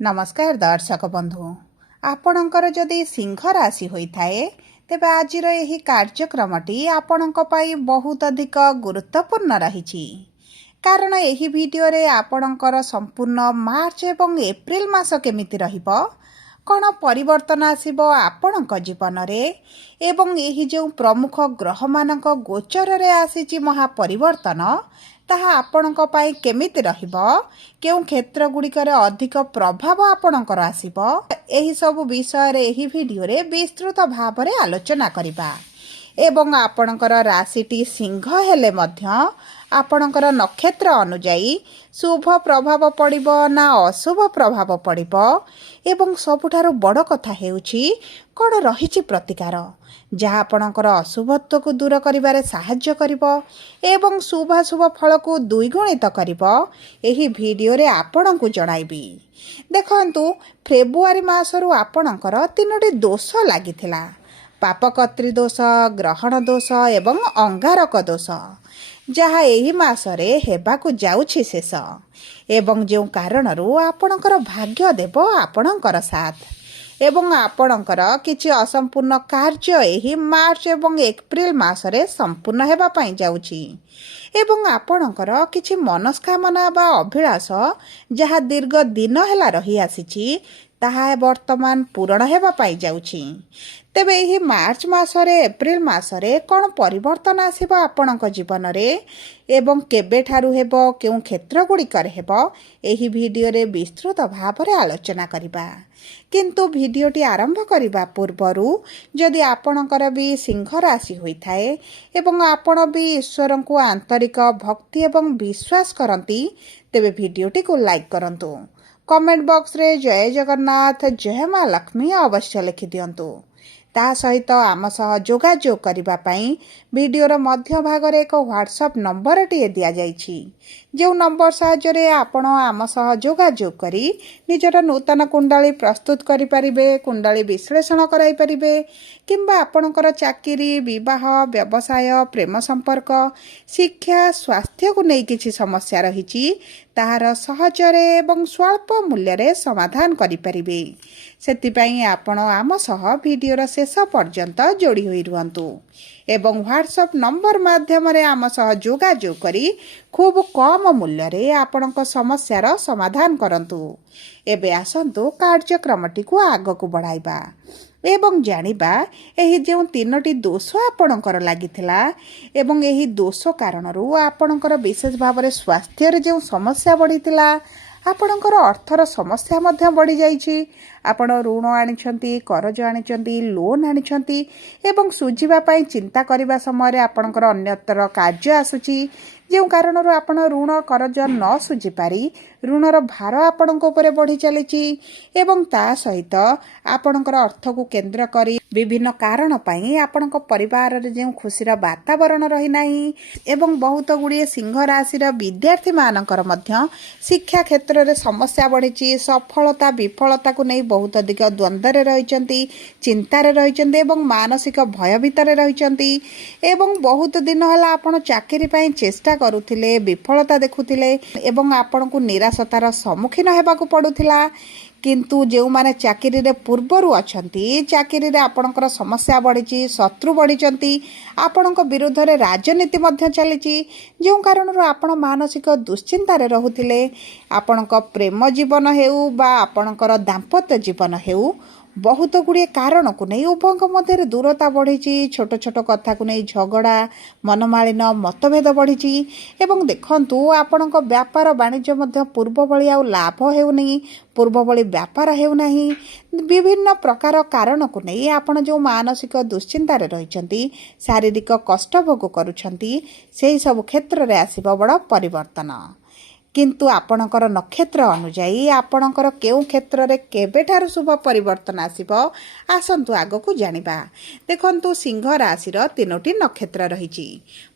नमस्कार दर्शक बंधु आपणकर जदि सिंह राशि होइथाए तेबे आजिर एही कार्यक्रमटी आपणक पई बहुत अधिक गुरुत्वपूर्ण रहिछि कारण एही भिडियो रे आपणकर संपूर्ण मार्च एवं एप्रिल मास केमिति रहिबो कौन परिवर्तन आसिबो आपणक जीवन रे एवं एही जो प्रमुख ग्रह मानक गोचर रे आसीछि महापरिवर्तन ताहा आपणक पई केमिति रहिबो केउ क्षेत्र गुड़िकर अधिक प्रभाव आपणकर आसिबो एही सब विषय रे एही भिडियो रे विस्तृत भाव रे आलोचना करिबा एवं आपणकर राशिटी सिंह हेले मध्य आपणकर नक्षत्र अनुजाई शुभ प्रभाव पड़िबो ना अशुभ प्रभाव पड़िबो एवं सबुठारु बड़ कथा हेउछि कोन रहिछि प्रतिकार जहाँ आपणकर अशुभत्व को दूर करिबारे साहाय्य करिबो एवं शुभाशुभ फल को द्विगुणित करिबो एही भिडियो रे आपणकु जणाइबी। देखंतु फेब्रुआरी मासरु आपणकर तीनोटी दोष लागिथिला पापकर्त्री दोष ग्रहण दोष एवं अंगारक दोष जहाँ एही मासरे हेबाकु जाउछि शेष एवं जो कारणरू आपणकर भाग्य देव आपणकर साथ एवं आपणकर किछि असंपूर्ण कार्य एही मार्च एवं एप्रिल मासरे संपूर्ण हेबा पई जाउछि एवं आपणकर किछि मनस्कामना बा अभिलाष जहाँ दीर्घ दिन हेला रही आसीछि ताहा वर्तमान पूरण हेबा पई जाउछि। तेबे एही मार्च मासरे एप्रिल मासरे कोन परिवर्तन आसिबो आपणक जीवन रे एवं केबे ठारू हेबो केउ क्षेत्र गुड़िकर हेबो एही भिडियो रे विस्तृत भाव रे आलोचना करिबा किंतु भिडियोटी आरंभ करिबा पूर्वरु जदि आपणकर भी सिंह राशि होइथाए एवं आपण भी ईश्वर को आंतरिक भक्ति एवं विश्वास करंती तेबे भिडियोटी को लाइक करंतु कमेंट बॉक्स रे जय जगन्नाथ जय मां लक्ष्मी अवश्य लिखि दियंतु ता सहित आम सह जोगाजोग करिबा पई वीडियोर मध्य भाग रे एक व्हाट्सएप नंबर टी दिया जाइछि जो नंबर साहाय्य रे आपण आम सह जोगाजोग करी निजर नूतन कुंडली प्रस्तुत करि परिबे कुंडली विश्लेषण कराई परिबे किंबा आपणकर चाकरी विवाह व्यवसाय प्रेम संपर्क शिक्षा स्वास्थ्य को नै किछि समस्या रहिछि ताहार सहजरे एवं स्वल्प मूल्य रे समाधान करि परिबे सेतिपई आपण आम सह वीडियोर शेष पर्यंत जोड़ी होई रुहंतु एवं व्हाट्सएप नंबर माध्यम रे आम सह जोगाजोग करी खूब कम मूल्य रे आपणक समस्यार समाधान करंतु। एबे आसंतु कार्यक्रमटी को आग को बढ़ाइबा एवं जानिबा एही जो तीनोटी दोष आपणकर लागिथिला एवं एही दोष कारणरू आपणकर विशेष भाव रे स्वास्थ्य रे जो समस्या बढ़िथिला आपणकर अर्थर समस्या मध्य बढ़ी जाइछि आपण ऋण आनिछंती करज आनिछंती लोन आनिछंती एवं सुझिबा पई चिंता करिबा समय रे आपणकर अन्यतर कार्य आसुछि जो कारणरू आपण ऋण करज न सुझि पारी ऋणर भार आपणक उपरे बढ़ी चलिछि एवं ता सहित आपणकर अर्थ को केंद्र करी विभिन्न कारण पई आपणक परिवार रे जो खुशीर वातावरण रही नाही एवं बहुत गुड़िए सिंह राशि विद्यार्थी मानकर मध्य शिक्षा क्षेत्र रे समस्या बढ़ी सफलता विफलता को नहीं बहुत अधिक द्वंद्व रे रहिचंती चिंता रे रहिचंती एवं मानसिक भय भितर रहिचंती एवं बहुत दिन हला आपण चाकरी पई चेष्टा करुथिले विफलता देखुथिले एवं आपण को निराशतार सम्मुखीन हेबाकू पड़ुथिला किंतु जो माने चाकरी रे पूर्वरु अछंती चाकरी रे आपणकर समस्या बढ़ी शत्रु बढ़ी आपणक विरुद्ध रे राजनीति मध्य चलीची जो कारणरू आपण मानसिक दुश्चिंता रे रहुथिले आपणक प्रेम जीवन हेउ बा आपणकर दाम्पत्य जीवन हेउ बहुत गुड़िए कारण को नहीं उभयों मध्य दूरता बढ़ी छोट छोट कथा को नहीं झगड़ा मनमालिन मतभेद बढ़ी एवं देखंतु आपणक व्यापार वाणिज्य मध्य पूर्व भली आ लाभ हेउनी पूर्व भली व्यापार हेउना विभिन्न प्रकार कारण को नहीं आपण जो मानसिक दुश्चिंता रे रहिचंती शारीरिक कष्ट भोग करूछंती सेही सब क्षेत्र रे आसीबो बड़ परिवर्तन किंतु आपणकर नक्षत्र अनुजाई आपणकर केउ क्षेत्र रे केबेठार शुभ परिवर्तन आसीबो आसंतु आगकू जानिबा। देखंतु सिंह राशि रो तीनोटी नक्षत्र रहिछि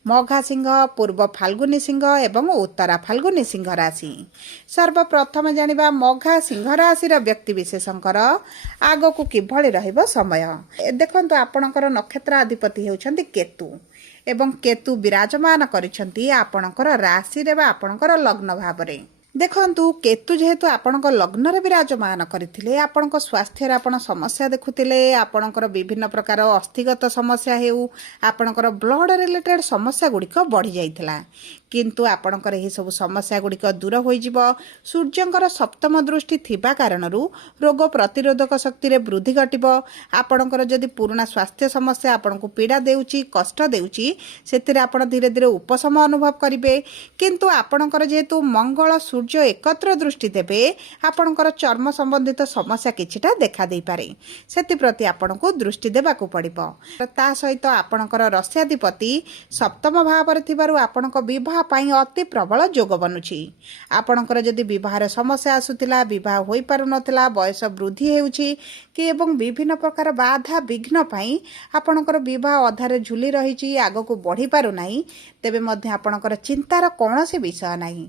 मघा सिंह पूर्व फाल्गुनी सिंह एवं उत्तरा फाल्गुनी सिंह राशि सर्वप्रथम जानिबा मघा सिंह राशि रो व्यक्ति विशेषंकर आगकू किभଳି रहइबो समय देखंतु आपणकर नक्षत्र अधिपति हेउछंती केतु एवं केतु विराजमान करिछंती आपणकर राशि रे बा आपणकर लग्न भाव रे ଦେଖନ୍ତୁ କେତୁ ଯେହେତୁ ଆପଣଙ୍କ ଲଗ୍ନରେ ବିରାଜମାନ କରିଥିଲେ, ଆପଣଙ୍କ ସ୍ୱାସ୍ଥ୍ୟରେ ଆପଣ ସମସ୍ୟା ଦେଖୁଥିଲେ, ଆପଣଙ୍କର ବିଭିନ୍ନ ପ୍ରକାର ଅସ୍ଥିଗତ ସମସ୍ୟା ହେଉ, ଆପଣଙ୍କର ବ୍ଲଡ଼ ରିଲେଟେଡ୍ ସମସ୍ୟା ଗୁଡ଼ିକ ବଢ଼ିଯାଇଥିଲା। କିନ୍ତୁ ଆପଣଙ୍କର ଏହିସବୁ ସମସ୍ୟା ଗୁଡ଼ିକ ଦୂର ହୋଇଯିବ। ସୂର୍ଯ୍ୟଙ୍କର ସପ୍ତମ ଦୃଷ୍ଟି ଥିବା କାରଣରୁ ରୋଗ ପ୍ରତିରୋଧକ ଶକ୍ତିରେ ବୃଦ୍ଧି ଘଟିବ। ଆପଣଙ୍କର ଯଦି ପୁରୁଣା ସ୍ୱାସ୍ଥ୍ୟ ସମସ୍ୟା ଆପଣଙ୍କୁ ପୀଡ଼ା ଦେଉଛି, କଷ୍ଟ ଦେଉଛି, ସେଥିରେ ଆପଣ ଧୀରେ ଧୀରେ ଉପଶମ ଅନୁଭବ କରିବେ। କିନ୍ତୁ ଆପଣଙ୍କର ଯେହେତୁ ମଙ୍ଗଳ ସୂର୍ଯ୍ୟ ଏକତ୍ର ଦୃଷ୍ଟି ଦେବେ, ଆପଣଙ୍କର ଚର୍ମ ସମ୍ବନ୍ଧିତ ସମସ୍ୟା କିଛିଟା ଦେଖା ଦେଇପାରେ। ସେଥିପ୍ରତି ଆପଣଙ୍କୁ ଦୃଷ୍ଟି ଦେବାକୁ ପଡ଼ିବ। ତା ସହିତ ଆପଣଙ୍କର ରସ୍ୟାଧିପତି ସପ୍ତମ ଭାବରେ ଥିବାରୁ ଆପଣଙ୍କ ବିବାହ ପାଇଁ ଅତି ପ୍ରବଳ ଯୋଗ ବନୁଛି। ଆପଣଙ୍କର ଯଦି ବିବାହରେ ସମସ୍ୟା ଆସୁଥିଲା, ବିବାହ ହୋଇପାରୁନଥିଲା, ବୟସ ବୃଦ୍ଧି ହେଉଛି କି ଏବଂ ବିଭିନ୍ନ ପ୍ରକାର ବାଧା ବିଘ୍ନ ପାଇଁ ଆପଣଙ୍କର ବିବାହ ଅଧାରେ ଝୁଲି ରହିଛି, ଆଗକୁ ବଢ଼ିପାରୁନାହିଁ, ତେବେ ମଧ୍ୟ ଆପଣଙ୍କର ଚିନ୍ତାର କୌଣସି ବିଷୟ ନାହିଁ।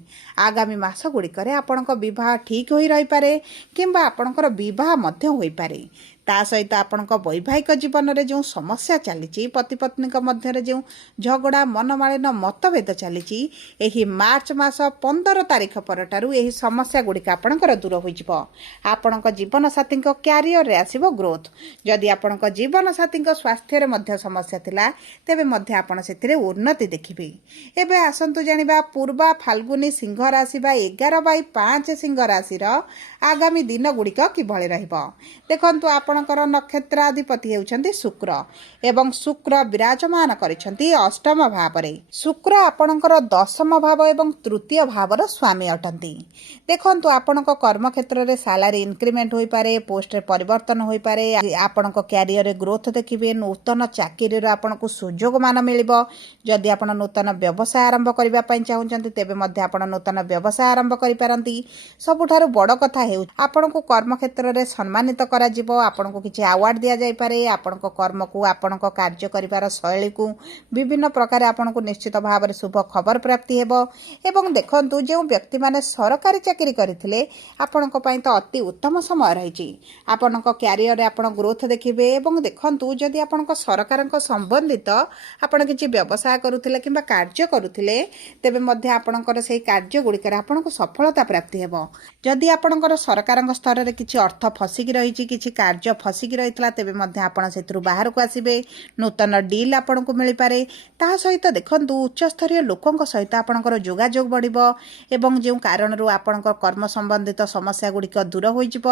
ଆଗାମୀ ମାସ ଗୁଡ଼ିକରେ ଆପଣଙ୍କ ବିବାହ ଠିକ୍ ହୋଇ ରହିପାରେ କିମ୍ବା ଆପଣଙ୍କର ବିବାହ ମଧ୍ୟ ହୋଇପାରେ। ତା ସହିତ ଆପଣଙ୍କ ବୈବାହିକ ଜୀବନରେ ଯେଉଁ ସମସ୍ୟା ଚାଲିଛି, ପତି ପତ୍ନୀଙ୍କ ମଧ୍ୟରେ ଯେଉଁ ଝଗଡ଼ା, ମନମାଳିନ, ମତଭେଦ ଚାଲିଛି, ଏହି ମାର୍ଚ୍ଚ ମାସ 15 ତାରିଖ ପରଠାରୁ ଏହି ସମସ୍ୟା ଗୁଡ଼ିକ ଆପଣଙ୍କର ଦୂର ହୋଇଯିବ। ଆପଣଙ୍କ ଜୀବନସାଥୀଙ୍କ କ୍ୟାରିୟରରେ ଆସିବ ଗ୍ରୋଥ। ଯଦି ଆପଣଙ୍କ ଜୀବନସାଥୀଙ୍କ ସ୍ୱାସ୍ଥ୍ୟରେ ମଧ୍ୟ ସମସ୍ୟା ଥିଲା, ତେବେ ମଧ୍ୟ ଆପଣ ସେଥିରେ ଉନ୍ନତି ଦେଖିବେ। ଏବେ ଆସନ୍ତୁ ଜାଣିବା ପୂର୍ବା ଫାଲ୍ଗୁନୀ ସିଂହ ରାଶି ବା 11/5 ସିଂହ ରାଶିର ଆଗାମୀ ଦିନ ଗୁଡ଼ିକ କିଭଳି ରହିବ। ଦେଖନ୍ତୁ ଆପଣଙ୍କର ନକ୍ଷତ୍ରାଧିପତି ହେଉଛନ୍ତି ଶୁକ୍ର ଏବଂ ଶୁକ୍ର ବିରାଜମାନ କରିଛନ୍ତି ଅଷ୍ଟମ ଭାବରେ। ଶୁକ୍ର ଆପଣଙ୍କର ଦଶମ ଭାବ ଏବଂ ତୃତୀୟ ଭାବର ସ୍ୱାମୀ ଅଟନ୍ତି। ଦେଖନ୍ତୁ ଆପଣଙ୍କ କର୍ମକ୍ଷେତ୍ରରେ ସାଲାରୀ ଇନକ୍ରିମେଣ୍ଟ ହୋଇପାରେ, ପୋଷ୍ଟରେ ପରିବର୍ତ୍ତନ ହୋଇପାରେ, ଆପଣଙ୍କ କ୍ୟାରିୟରରେ ଗ୍ରୋଥ ଦେଖିବେ, ନୂତନ ଚାକିରିର ଆପଣଙ୍କୁ ସୁଯୋଗମାନ ମିଳିବ। ଯଦି ଆପଣ ନୂତନ ବ୍ୟବସାୟ ଆରମ୍ଭ କରିବା ପାଇଁ ଚାହୁଁଛନ୍ତି, ତେବେ ମଧ୍ୟ ଆପଣ ନୂତନ ବ୍ୟବସାୟ ଆରମ୍ଭ କରିପାରନ୍ତି। ସବୁଠାରୁ ବଡ଼ କଥା ହେଉଛି ଆପଣଙ୍କୁ କର୍ମକ୍ଷେତ୍ରରେ ସମ୍ମାନିତ କରାଯିବ, ଆପଣଙ୍କୁ କିଛି ଆୱାର୍ଡ଼ ଦିଆଯାଇପାରେ। ଆପଣଙ୍କ କର୍ମକୁ, ଆପଣଙ୍କ କାର୍ଯ୍ୟ କରିବାର ଶୈଳୀକୁ ବିଭିନ୍ନ ପ୍ରକାର ଆପଣଙ୍କୁ ନିଶ୍ଚିତ ଭାବରେ ଶୁଭ ଖବର ପ୍ରାପ୍ତି ହେବ। ଏବଂ ଦେଖନ୍ତୁ ଯେଉଁ ବ୍ୟକ୍ତିମାନେ ସରକାରୀ ଚାକିରି କରିଥିଲେ, ଆପଣଙ୍କ ପାଇଁ ତ ଅତି ଉତ୍ତମ ସମୟ ରହିଛି। ଆପଣଙ୍କ କ୍ୟାରିୟରରେ ଆପଣ ଗ୍ରୋଥ ଦେଖିବେ। ଏବଂ ଦେଖନ୍ତୁ ଯଦି ଆପଣଙ୍କ ସରକାରଙ୍କ ସମ୍ବନ୍ଧିତ ଆପଣ କିଛି ବ୍ୟବସାୟ କରୁଥିଲେ କିମ୍ବା କାର୍ଯ୍ୟ କରୁଥିଲେ, ତେବେ ମଧ୍ୟ ଆପଣଙ୍କର ସେହି କାର୍ଯ୍ୟ ଗୁଡ଼ିକରେ ଆପଣଙ୍କୁ ସଫଳତା ପ୍ରାପ୍ତି ହେବ। ଯଦି ଆପଣଙ୍କର ସରକାରଙ୍କ ସ୍ତରରେ କିଛି ଅର୍ଥ ଫସିକି ରହିଛି, କିଛି କାର୍ଯ୍ୟ ଫସିକି ରହିଥିଲା, ତେବେ ମଧ୍ୟ ଆପଣ ସେଥିରୁ ବାହାରକୁ ଆସିବେ। ନୂତନ ଡିଲ୍ ଆପଣଙ୍କୁ ମିଳିପାରେ। ତାହା ସହିତ ଦେଖନ୍ତୁ ଉଚ୍ଚସ୍ତରୀୟ ଲୋକଙ୍କ ସହିତ ଆପଣଙ୍କର ଯୋଗାଯୋଗ ବଢ଼ିବ ଏବଂ ଯେଉଁ କାରଣରୁ ଆପଣଙ୍କ କର୍ମ ସମ୍ବନ୍ଧିତ ସମସ୍ୟା ଗୁଡ଼ିକ ଦୂର ହୋଇଯିବ।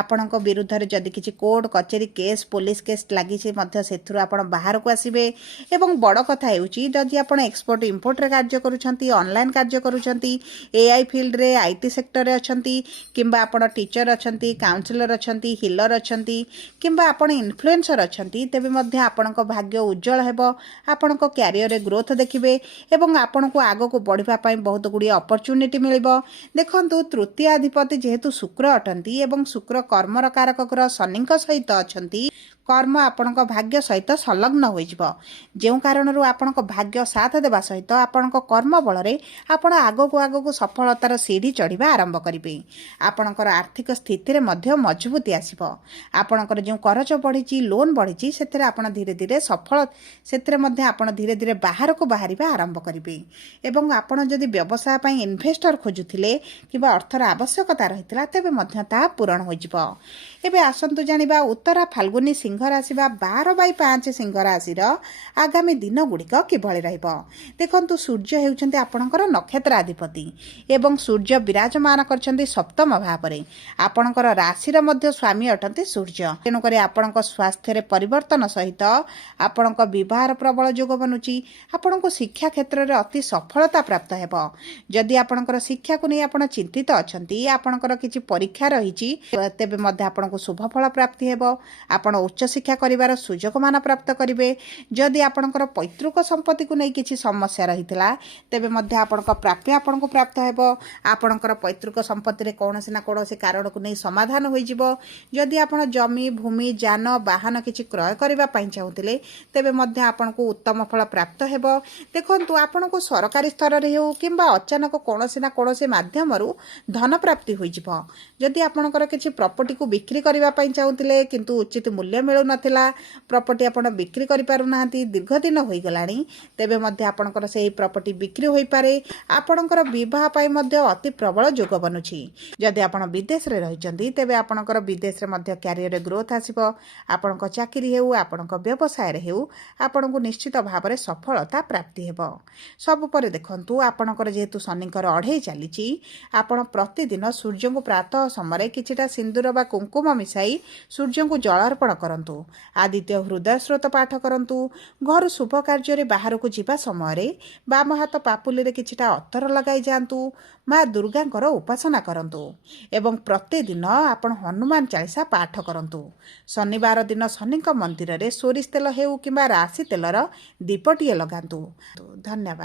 ଆପଣଙ୍କ ବିରୁଦ୍ଧରେ ଯଦି କିଛି କୋର୍ଟ କଚେରୀ କେସ୍, ପୋଲିସ କେସ୍ ଲାଗିଛି, ମଧ୍ୟ ସେଥିରୁ ଆପଣ ବାହାରକୁ ଆସିବେ। ଏବଂ ବଡ଼ କଥା ହେଉଛି ଯଦି ଆପଣ ଏକ୍ସପୋର୍ଟ ଇମ୍ପୋର୍ଟରେ କାର୍ଯ୍ୟ କରୁଛନ୍ତି, ଅନଲାଇନ୍ କାର୍ଯ୍ୟ କରୁଛନ୍ତି, AI ଫିଲ୍ଡରେ, IT ସେକ୍ଟରରେ ଅଛନ୍ତି, କିମ୍ବା ଆପଣ ଟିଚର ଅଛନ୍ତି, କାଉନସିଲର ଅଛନ୍ତି, ହିଲର ଅଛନ୍ତି, କିମ୍ବା ଆପଣ ଇନଫ୍ଲୁଏନ୍ସର ଅଛନ୍ତି, ତେବେ ମଧ୍ୟ ଆପଣଙ୍କ ଭାଗ୍ୟ ଉଜ୍ଜଳ ହେବ। ଆପଣଙ୍କ କ୍ୟାରିୟରରେ ଗ୍ରୋଥ ଦେଖିବେ ଏବଂ ଆପଣଙ୍କୁ ଆଗକୁ ବଢ଼ିବା ପାଇଁ ବହୁତ ଗୁଡ଼ିଏ ଅପରଚ୍ୟୁନିଟି ମିଳିବ। ଦେଖନ୍ତୁ ତୃତୀୟାଧିପତି ଯେହେତୁ ଶୁକ୍ର ଅଟନ୍ତି ଏବଂ ଶୁକ୍ର କର୍ମର କାରକ ଗ୍ରହ ଶନିଙ୍କ ସହିତ ଅଛନ୍ତି, କର୍ମ ଆପଣଙ୍କ ଭାଗ୍ୟ ସହିତ ସଂଲଗ୍ନ ହୋଇଯିବ। ଯେଉଁ କାରଣରୁ ଆପଣଙ୍କ ଭାଗ୍ୟ ସାଥ ଦେବା ସହିତ ଆପଣଙ୍କ କର୍ମ ବଳରେ ଆପଣ ଆଗକୁ ଆଗକୁ ସଫଳତାର ସିଢ଼ି ଚଢ଼ିବା ଆରମ୍ଭ କରିବେ। ଆପଣଙ୍କର ଆର୍ଥିକ ସ୍ଥିତିରେ ମଧ୍ୟ ମଜବୁତି ଆସିବ। ଆପଣଙ୍କର ଯେଉଁ କରଜ ବଢ଼ିଛି, ଲୋନ୍ ବଢ଼ିଛି, ସେଥିରେ ଆପଣ ଧୀରେ ଧୀରେ ସେଥିରେ ମଧ୍ୟ ଆପଣ ଧୀରେ ଧୀରେ ବାହାରକୁ ବାହାରିବା ଆରମ୍ଭ କରିବେ। ଏବଂ ଆପଣ ଯଦି ବ୍ୟବସାୟ ପାଇଁ ଇନଭେଷ୍ଟର ଖୋଜୁଥିଲେ କିମ୍ବା ଅର୍ଥର ଆବଶ୍ୟକତା ରହିଥିଲା, ତେବେ ମଧ୍ୟ ତାହା ପୂରଣ ହୋଇଯିବ। ଏବେ ଆସନ୍ତୁ ଜାଣିବା ଉତ୍ତରା ଫାଲ୍ଗୁନୀ ସିଂହ ରାଶି ବା 12/5 ସିଂହ ରାଶିର ଆଗାମୀ ଦିନ ଗୁଡ଼ିକ କିଭଳି ରହିବ। ଦେଖନ୍ତୁ ସୂର୍ଯ୍ୟ ହେଉଛନ୍ତି ଆପଣଙ୍କର ନକ୍ଷତ୍ରାଧିପତି ଏବଂ ସୂର୍ଯ୍ୟ ବିରାଜମାନ କରିଛନ୍ତି ସପ୍ତମ ଭାବରେ। ଆପଣଙ୍କର ରାଶିର ମଧ୍ୟ ସ୍ୱାମୀ ଅଟନ୍ତି ସୂର୍ଯ୍ୟ। ତେଣୁକରି ଆପଣଙ୍କ ସ୍ୱାସ୍ଥ୍ୟରେ ପରିବର୍ତ୍ତନ ସହିତ ଆପଣଙ୍କ ବିବାହର ପ୍ରବଳ ଯୋଗ ବନୁଛି। ଆପଣଙ୍କୁ ଶିକ୍ଷା କ୍ଷେତ୍ରରେ ଅତି ସଫଳତା ପ୍ରାପ୍ତ ହେବ। ଯଦି ଆପଣଙ୍କର ଶିକ୍ଷାକୁ ନେଇ ଆପଣ ଚିନ୍ତିତ ଅଛନ୍ତି, ଆପଣଙ୍କର କିଛି ପରୀକ୍ଷା ରହିଛି, ତେବେ ମଧ୍ୟ ଆପଣଙ୍କୁ ଶୁଭଫଳ ପ୍ରାପ୍ତି ହେବ। ଆପଣ ଉଚ୍ଚଶିକ୍ଷା କରିବାର ସୁଯୋଗମାନ ପ୍ରାପ୍ତ କରିବେ। ଯଦି ଆପଣଙ୍କର ପୈତୃକ ସମ୍ପତ୍ତିକୁ ନେଇ କିଛି ସମସ୍ୟା ରହିଥିଲା, ତେବେ ମଧ୍ୟ ଆପଣଙ୍କ ପ୍ରାପ୍ୟ ଆପଣଙ୍କୁ ପ୍ରାପ୍ତ ହେବ। ଆପଣଙ୍କର ପୈତୃକ ସମ୍ପତ୍ତିରେ କୌଣସି ନା କୌଣସି କାରଣକୁ ନେଇ ସମାଧାନ ହୋଇଯିବ। ଯଦି ଆପଣ ଜମି, ଭୂମି, ଯାନ, ବାହନ କିଛି କ୍ରୟ କରିବା ପାଇଁ ଚାହୁଁଥିଲେ, ତେବେ ମଧ୍ୟ ଆପଣଙ୍କୁ ଉତ୍ତମ ଫଳ ପ୍ରାପ୍ତ ହେବ। ଦେଖନ୍ତୁ ଆପଣଙ୍କୁ ସରକାରୀ ସ୍ତରରେ ହେଉ କିମ୍ବା ଅଚାନକ କୌଣସି ନା କୌଣସି ମାଧ୍ୟମରୁ ଧନ ପ୍ରାପ୍ତି ହୋଇଯିବ। ଯଦି ଆପଣଙ୍କର କିଛି ପ୍ରପର୍ଟିକୁ ବିକ୍ରି କରିବା ପାଇଁ ଚାହୁଁଥିଲେ କିନ୍ତୁ ଉଚିତ ମୂଲ୍ୟ ମିଳୁନଥିଲା, ପ୍ରପର୍ଟି ଆପଣ ବିକ୍ରି କରିପାରୁନାହାନ୍ତି, ଦୀର୍ଘ ଦିନ ହୋଇଗଲାଣି, ତେବେ ମଧ୍ୟ ଆପଣଙ୍କର ସେହି ପ୍ରପର୍ଟି ବିକ୍ରି ହୋଇପାରେ। ଆପଣଙ୍କର ବିବାହ ପାଇଁ ମଧ୍ୟ ଅତି ପ୍ରବଳ ଯୋଗ ବନୁଛି। ଯଦି ଆପଣ ବିଦେଶରେ ରହିଛନ୍ତି ତେବେ ଆପଣଙ୍କର ବିଦେଶରେ ମଧ୍ୟ କ୍ୟାରିୟରରେ ଗ୍ରୋଥ୍ ଆସିବ। ଆପଣଙ୍କ ଚାକିରି ହେଉ, ଆପଣଙ୍କ ବ୍ୟବସାୟରେ ହେଉ, ଆପଣଙ୍କୁ ନିଶ୍ଚିତ ଭାବରେ ସଫଳତା ପ୍ରାପ୍ତି ହେବ। ସବୁ ପରେ ଦେଖନ୍ତୁ, ଆପଣଙ୍କର ଯେହେତୁ ଶନିଙ୍କର ଅଢ଼େଇ ଚାଲିଛି, ଆପଣ ପ୍ରତିଦିନ ସୂର୍ଯ୍ୟଙ୍କୁ ପ୍ରାତଃ ସମୟରେ କିଛିଟା ସିନ୍ଦୁର ବା କୁଙ୍କୁମ ମିଶାଇ ସୂର୍ଯ୍ୟଙ୍କୁ ଜଳ ଅର୍ପଣ କରନ୍ତୁ। ଆଦିତ୍ୟ ହୃଦୟ ସ୍ରୋତ ପାଠ କରନ୍ତୁ। ଘରୁ ଶୁଭ କାର୍ଯ୍ୟରେ ବାହାରକୁ ଯିବା ସମୟରେ ବାମ ହାତ ପାପୁଲିରେ କିଛିଟା ଅତର ଲଗାଇ ଯାଆନ୍ତୁ। ମା ଦୁର୍ଗାଙ୍କର ଉପାସନା କରନ୍ତୁ ଏବଂ ପ୍ରତିଦିନ ଆପଣ ହନୁମାନ ଚାଳିଶା ପାଠ କରନ୍ତୁ। ଶନିବାର ଦିନ ଶନିଙ୍କ ମନ୍ଦିରରେ ସୋରିଷ ତେଲ ହେଉ କିମ୍ବା ରାଶି ତେଲର ଦୀପଟିଏ ଲଗାନ୍ତୁ। ଧନ୍ୟବାଦ।